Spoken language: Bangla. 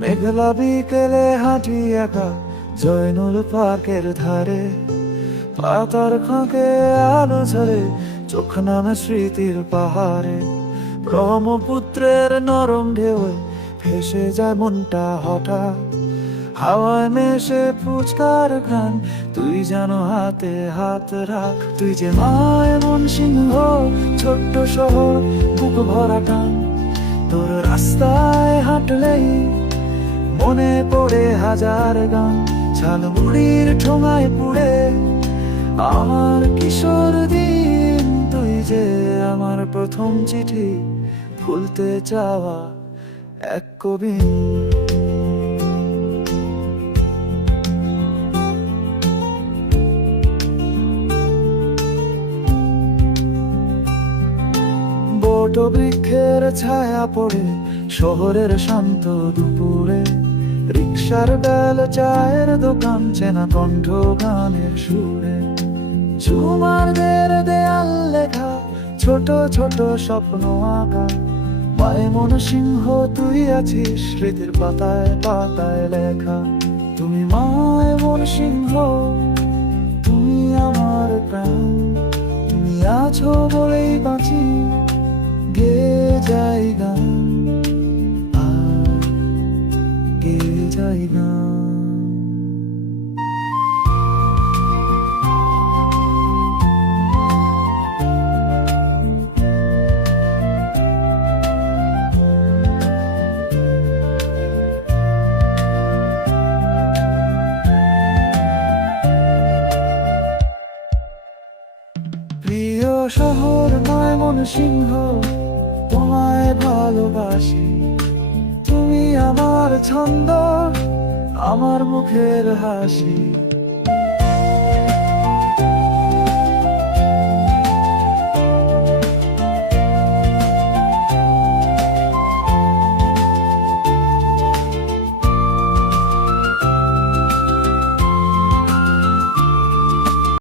মেঘলা বিকেলে হাঁটি একা জয়নুল পার্কের ধারে, পাতার খাঁকে আলো ঝরে চোখ নামে স্মৃতির পাহাড়ে। ব্রহ্মপুত্রের নরম ঢেউ ভেসে যায় মনটা হঠাৎ, হাওয়ায় মেশে ফুচকার ঘ্রাণ, তুই যেন হাতে হাত রাখ। তুই যে মায় মন সিংহ, ছোট্ট শহর বুক ভরা টান, তোর রাস্তায় হাঁটলেই মনে পড়ে হাজার গান। ঝালমুড়ির ঠোঙায় পুড়ে আমার কিশোর দিন, তুই যে আমার প্রথম চিঠি ভুলতে চাওয়া এক কবি। বট বৃক্ষের ছায়া পড়ে শহরের শান্ত দুপুরে, রিক্সার বেল চায়ের দোকান, চেনা কণ্ঠ গানের সুরে। ঝুমারদের দেয়াল লেখা ছোট ছোট স্বপ্ন আঁকা, পায়ে মন সিংহ তুই আছিস স্মৃতির পাতায় পাতায় লেখা। তুমি মায় মন সিংহ, তুমি আমার প্রাণ, তুমি আছো বলেই বাঁচি, গেয়ে যাই গান আর গেয়ে যাই গান। প্রিয় শহর নয় মন সিংহ, তোমায় ভালোবাসি, তুমি আমার ছন্দ, আমার মুখের হাসি।